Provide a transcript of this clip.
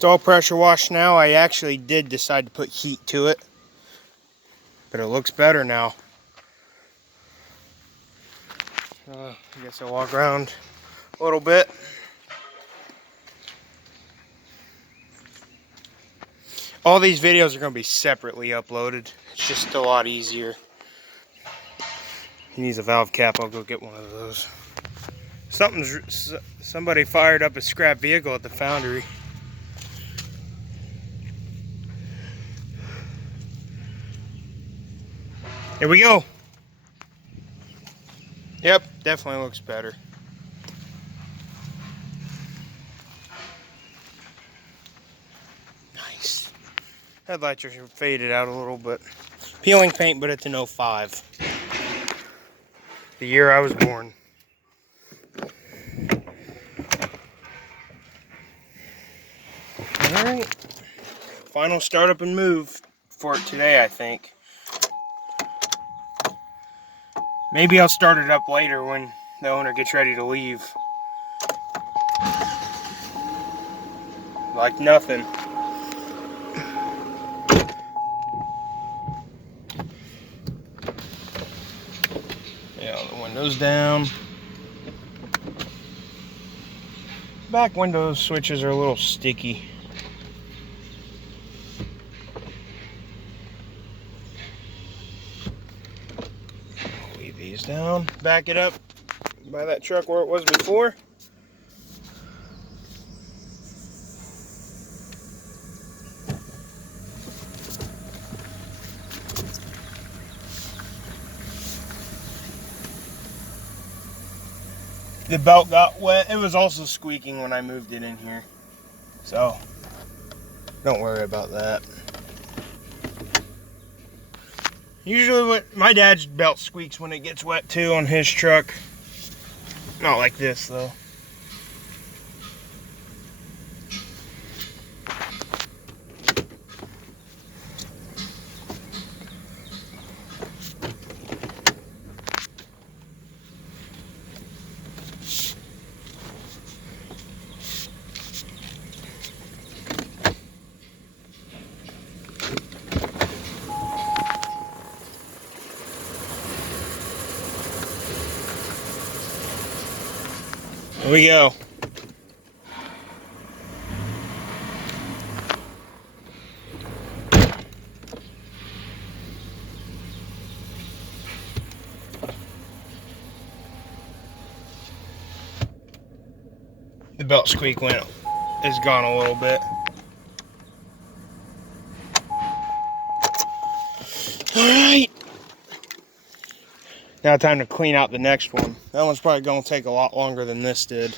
It's all pressure washed now. I actually did decide to put heat to it, but it looks better now. I guess I'll walk around a little bit. All these videos are going to be separately uploaded. It's just a lot easier. He needs a valve cap. I'll go get one of those. Somebody fired up a scrap vehicle at the foundry. Here we go. Yep, definitely looks better. Nice. Headlights are faded out a little bit. Peeling paint, but it's an 05. The year I was born. Alright. Final startup and move for it today, I think. Maybe I'll start it up later when the owner gets ready to leave. Like nothing. Yeah, the windows down. Back window switches are a little sticky. Leave these down. Back it up by that truck where it was before. The belt got wet. It was also squeaking when I moved it in here. So, don't worry about that. Usually my dad's belt squeaks when it gets wet too on his truck. Not like this though. Here we go. The belt squeak is gone a little bit. Alright. Now time to clean out the next one. That one's probably going to take a lot longer than this did.